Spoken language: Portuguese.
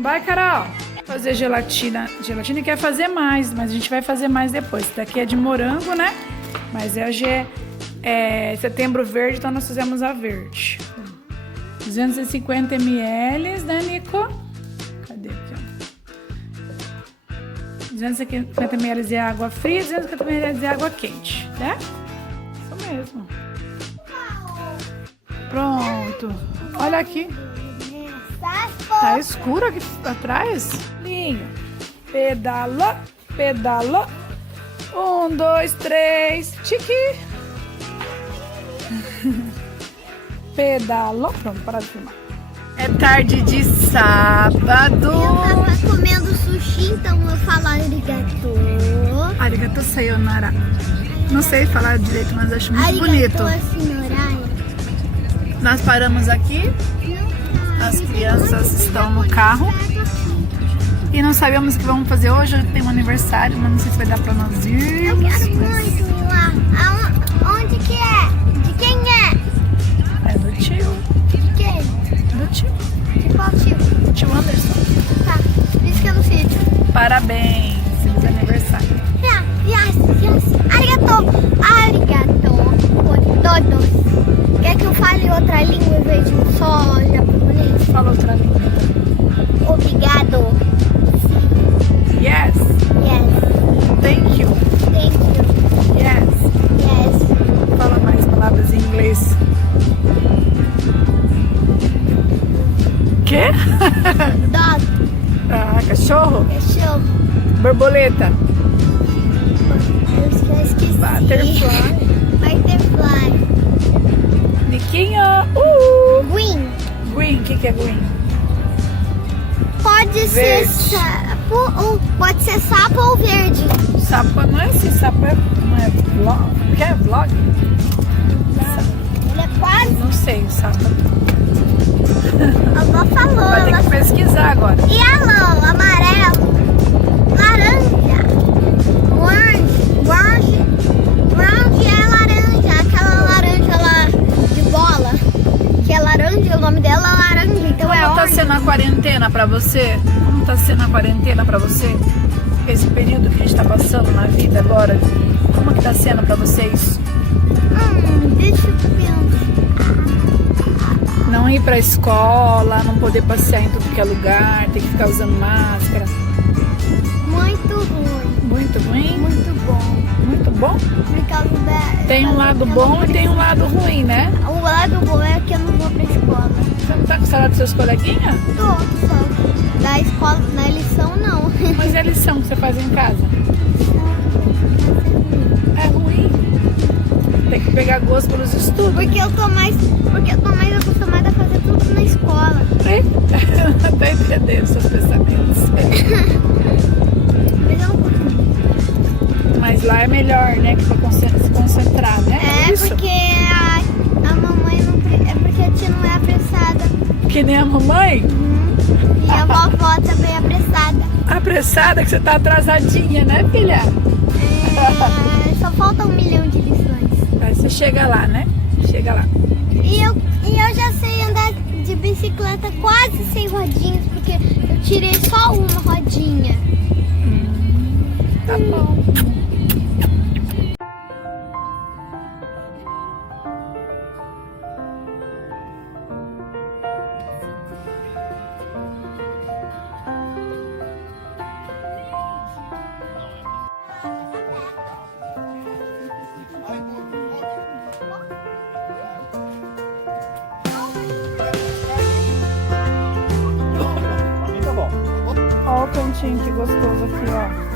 Vai, Carol. Fazer gelatina. Gelatina quer fazer mais, mas a gente vai fazer mais depois. Esse daqui é de morango, né? Mas hoje é setembro verde, então nós fizemos a verde. 250 ml, né, Nico? Cadê aqui, ó? 250 ml de água fria, 250 ml de água quente, né? Isso mesmo. Pronto. Olha aqui. Tá escuro aqui atrás. Linho. Pedala, pedala. 1, 2, 3. Tiki. Pedalou. Pronto, para de filmar. É tarde de sábado. Eu tava comendo sushi, então eu falo arigato. Arigato sayonara. Não sei falar direito, mas acho muito bonito. Senhora. Nós paramos aqui. As crianças estão no carro. E não sabemos o que vamos fazer hoje. Hoje tem um aniversário, mas não sei se vai dar pra nós ir. Eu quero muito ir lá. Onde que é? De quem é? É do tio. De quem? Do tio. De qual tio? Tio Anderson. Tá, diz que é no sítio. Parabéns, feliz aniversário. Yes. Arigato. Por todos. Quer que eu fale outra língua em vez de só japonês? Fala outra língua. Obrigado. Yes. Yes. Thank you. Thank you. Yes. Yes. Fala mais palavras em inglês. Quê? Dog. Ah, cachorro? Cachorro. Borboleta. Eu esqueci. Butterfly. Butterfly. Niquinho. Green. Green. O que é green? Pode ser Verde. sapo ou pode ser sapo ou verde. Sapo não é assim. Sapo não é vlog. O que é vlog? Ele é quase. Não sei. Sapo. A avó falou. Vai ter que pesquisar agora. E alô, amarelo, laranja, orange é laranja, aquela laranja lá de bola, que é laranja, o nome dela é laranja, então é Como tá orange. sendo a quarentena pra você? Como tá sendo a quarentena pra você? Esse período que a gente tá passando na vida agora, como que tá sendo pra vocês? Deixa eu pensar. Não ir pra escola, não poder passear em tudo que é lugar, ter que ficar usando máscara. Muito ruim, Muito ruim? muito bom. Muito bom? Por causa da... Tem um lado bom e tem um lado ruim, né? O lado bom é que eu não vou pra escola. Você não tá com saudade dos seus coleguinhas? Tô, só da escola, na lição não. Mas e a lição que você faz em casa? É ruim. Tem que pegar gosto pelos estudos. Porque eu tô mais acostumada a fazer tudo na escola. Eu tô entendendo seus pensamentos. Mas eu não curto muito. Mas lá é melhor, né? Que pra se concentrar, né? É Isso. porque a mamãe não. É porque a tia não é apressada. Que nem a mamãe? E a vovó também é apressada. Apressada que você tá atrasadinha, né, filha? Só falta 1 milhão de lições. Aí você chega lá, né? Chega lá. E eu já sei andar de bicicleta quase sem rodinhas, porque eu tirei só uma rodinha. Tá bom. Olha o cantinho que gostoso aqui, ó.